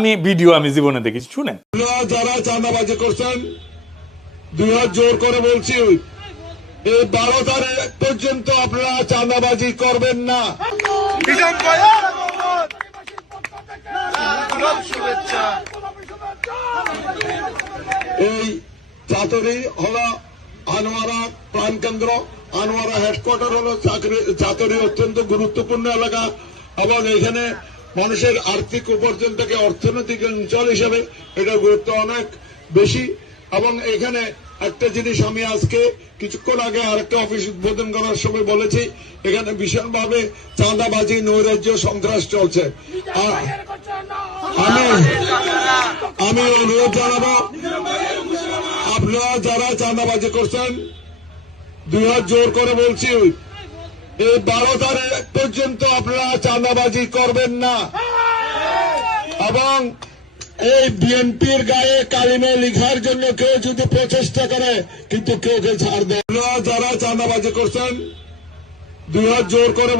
আমি ভিডিও আমি জীবনে দেখেছি, শুনেন। যারা চাঁদাবাজি করছেন 2 হাত জোর করে বলছি, এই 12 তারিখ পর্যন্ত আপনারা চাঁদাবাজি করবেন না। এই চাতুরি হলো আনোয়ারা প্রাণকেন্দ্র, আনোয়ারা হেডকোয়ার্টার হলো চাতুরি অত্যন্ত গুরুত্বপূর্ণ এলাকা এবং এখানে মানুষের আর্থিক উপার্জন থেকে অর্থনৈতিক অঞ্চল হিসেবে এটা গুরুত্ব অনেক বেশি। এবং এখানে একটা জিনিস আমি আজকে কিছুক্ষণ আগে আরেকটা অফিস উদ্বোধন করার সময় বলেছি, এখানে ভীষণভাবে চাঁদাবাজি নৈরাজ্য সন্ত্রাস চলছে। আমি অনুরোধ জানাবো, আপনারা যারা চাঁদাবাজি করছেন 2 হাত জোর করে বলছি, এই 12 তারিখ পর্যন্ত আপনারা চাঁদাবাজি করবেন না। এবং এই বিএনপির গায়ে কালিমা লিখার জন্য কেউ যদি প্রচেষ্টা করে, কিন্তু কেউ ছাড় দেয়। যারা চাঁদাবাজি করছেন 2 হাত জোর করে